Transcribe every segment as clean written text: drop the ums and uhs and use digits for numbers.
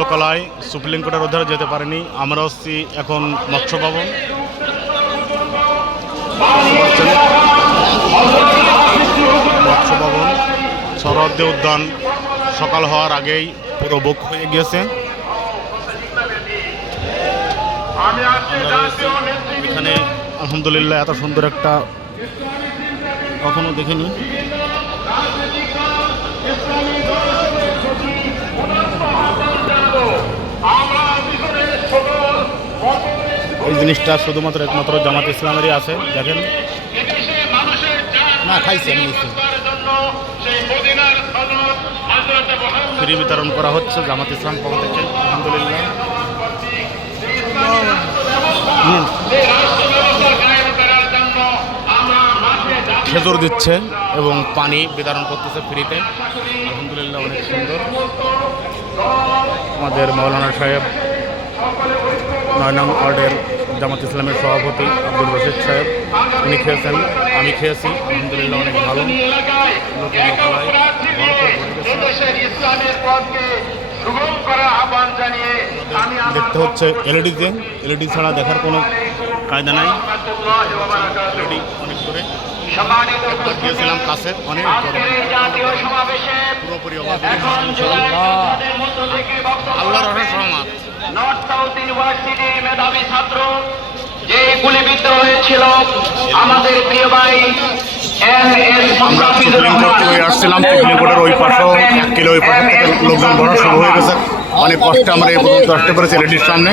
লোকালয় সুপ্রিম কোর্টের অধ্যারে যেতে পারেনি। আমরা হচ্ছি এখন মৎস্য ভবন। মৎস্য ভবন সরহদ্দি উদ্যান সকাল হওয়ার আগেই পুরো বুক হয়ে গিয়েছে। এখানে আলহামদুলিল্লাহ এত সুন্দর একটা কখনো দেখিনি। এই জিনিসটা শুধুমাত্র একমাত্র জামাত ইসলামেরই আছে। দেখেন না খাইছে ফ্রি বিতরণ করা হচ্ছে জামাত ইসলাম পক্ষ থেকে আলহামদুলিল্লাহ। খেজুর দিচ্ছে এবং পানি বিতরণ করতেছে ফ্রিতে আলহামদুলিল্লাহ, অনেক সুন্দর। আমাদের মৌলানা সাহেব ৯ নং ওয়ার্ডের জামাত ইসলামের সভাপতি আব্দুল রশিদ সাহেব উনি খেয়েছেন, আমি খেয়েছি আলহামদুলিল্লাহ, অনেক ভালো। দেখতে হচ্ছে এলইডি ছাড়া দেখার কোনো কায়দা নাই। এলইডি অনেক করে দিয়েছিলাম কাছে, অনেক পুরোপুরি আল্লাহর অশেষ রহমত। নর্থ সাউথ ইউনিভার্সিটির মেধাবী ছাত্র যে গুলিবিদ্ধ হয়েছিল আমাদের প্রিয় ভাই আসছিলাম সুপ্রিম কোর্টের ওই পাশেও 1 কিলো ওই পাশের থেকে লোকজন ভরা শুরু হয়ে গেছে। অনেক কষ্টে আমরা এই পর্যন্ত আসতে পেরেছি এলইডির সামনে।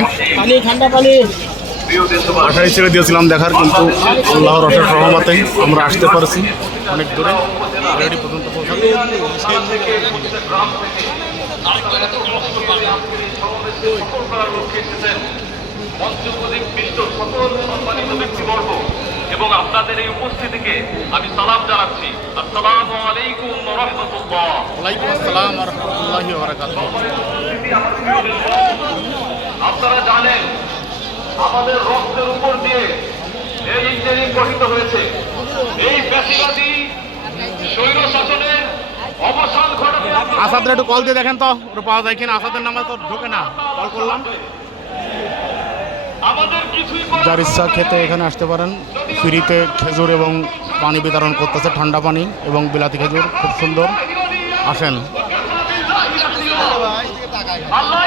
আশাই ছেড়ে দিয়েছিলাম দেখার, কিন্তু আল্লাহর অশেষ রহমতে আমরা আসতে পারছি অনেক দূরে এলইডি পর্যন্ত পৌঁছাতে। এবং আপনাদের এই উপস্থিতিকে আমি সালাম জানাচ্ছি। আসসালামু আলাইকুম ওয়া রাহমাতুল্লাহ। ওয়ালাইকুম আসসালাম ওয়া রাহমাতুল্লাহি ওয়া বারাকাতুহু। আপনারা জানেন আমাদের রক্তের উপর দিয়ে এই ইঞ্জিনিয়ারিং গঠিত হয়েছে। এই ফ্যাসিবাদী স্বৈর শাসনের অবসান ঘটাতে আসাদের একটু কল দিয়ে দেখেন তো ওটা পাওয়া যায় কিনা। আসাদের নাম্বার তো ঢোকে না, কল করলাম। আমাদের কিছুই যার ইচ্ছা খেতে এখানে আসতে পারেন। ফ্রিতে খেজুর এবং পানি বিতরণ করতেছে, ঠান্ডা পানি এবং বিলাতি খেজুর, খুব সুন্দর। আসেন। আল্লাহ